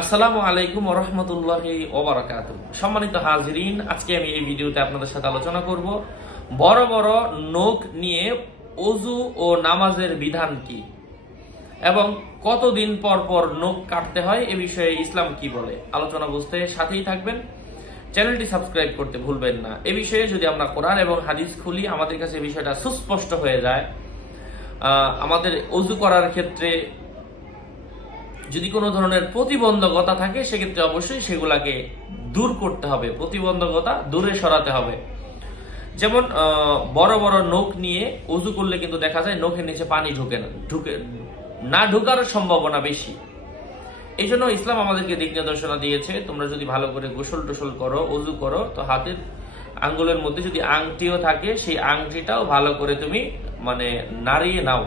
আসসালামু আলাইকুম ওয়া রাহমাতুল্লাহি ওয়া বারাকাতুহু। সম্মানিত হাজিরিন, আজকে আমি এই ভিডিওতে আপনাদের সাথে আলোচনা করব বড় বড় নখ নিয়ে ওযু ও নামাজের বিধান কি এবং কতদিন পর পর নখ কাটতে হয় এ বিষয়ে ইসলাম কি বলে। আলোচনা বুঝতে সাথেই থাকবেন, চ্যানেলটি সাবস্ক্রাইব করতে ভুলবেন না। এ বিষয়ে যদি আমরা কোরআন এবং হাদিস খুলি, আমাদের কাছে বিষয়টা সুস্পষ্ট হয়ে যায়। আমাদের ওযু করার ক্ষেত্রে যদি কোনো ধরনের প্রতিবন্ধকতা থাকে, সেক্ষেত্রে অবশ্যই সেগুলাকে দূর করতে হবে, প্রতিবন্ধকতা দূরে সরাতে হবে। যেমন বড় বড় নখ নিয়ে ওযু করলে কিন্তু দেখা যায় নখের নিচে পানি ঢোকার সম্ভাবনা বেশি। এই জন্য ইসলাম আমাদেরকে দিক নির্দেশনা দিয়েছে, তোমরা যদি ভালো করে গোসল টোসল করো, ওযু করো, তো হাতের আঙ্গুলের মধ্যে যদি আংটিও থাকে, সেই আংটিটাও ভালো করে তুমি নাড়িয়ে নাও,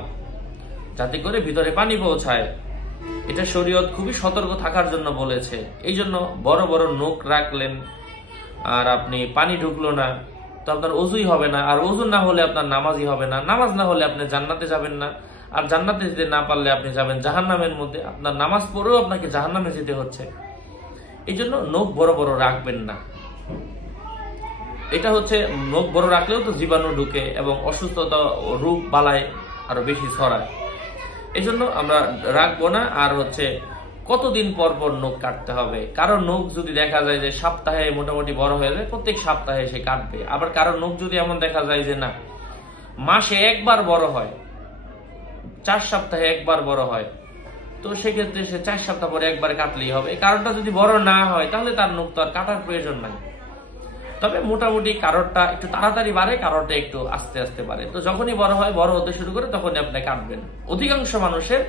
যাতে করে ভিতরে পানি পৌঁছায়। এটা শরীয়ত খুবই সতর্ক থাকার জন্য বলেছে। এই জন্য বড় বড় নখ রাখলেন আর আপনি পানি ঢুকলো না, তো আপনার ওযুই হবে না। আর ওযু না হলে আপনার নামাজই হবে না। নামাজ না হলে আপনি জান্নাতে যাবেন না। আর জান্নাতে যেতে না পারলে আপনি যাবেন জাহান্নামের মধ্যে। আপনার নামাজ পড়েও আপনাকে জাহান্নামে যেতে হচ্ছে। এই জন্য নখ বড় বড় রাখবেন না। এটা হচ্ছে, নখ বড় রাখলেও তো জীবাণু ঢুকে এবং অসুস্থতা, রোগ বালায় আরো বেশি ছড়ায়। এই জন্য আমরা রাখবো না। আর হচ্ছে কতদিন পর পর নখ কাটতে হবে। কারণ নখ যদি দেখা যায় যে সপ্তাহে মোটামুটি বড় হয়ে যায়, প্রত্যেক সপ্তাহে সে কাটবে। আবার কারণ নখ যদি এমন দেখা যায় যে না, মাসে একবার বড় হয়, 4 সপ্তাহে একবার বড় হয়, তো সেক্ষেত্রে সে 4 সপ্তাহ পরে একবার কাটলেই হবে। এই কারণটা যদি বড় না হয়, তাহলে তার নখ তো আর কাটার প্রয়োজন নাই। তবে মোটামুটি কারণটা একটু তাড়াতাড়ি বাড়ে, কারণটা একটু আস্তে আস্তে বাড়ে। তো যখনই বড় হয়, বড় হতে শুরু করে, তখনই আপনি কাটবেন। অধিকাংশ মানুষের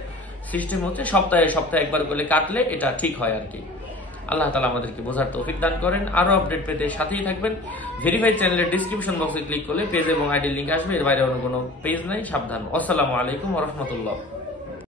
সিস্টেম হচ্ছে সপ্তাহে সপ্তাহে একবার করে কাটলে এটা ঠিক হয় আর কি। আল্লাহ তাআলা আমাদেরকে বোঝার তৌফিক দান করেন। আরো আপডেট পেতে সাথেই থাকবেন। ভেরিফাইড চ্যানেলের ডিসক্রিপশন বক্সে ক্লিক করলে পেজ এবং আইডি লিংক আসবে। এর বাইরে অন্য কোনো পেজ নাই, সাবধান। আসসালামু আলাইকুম ওয়া রাহমাতুল্লাহ।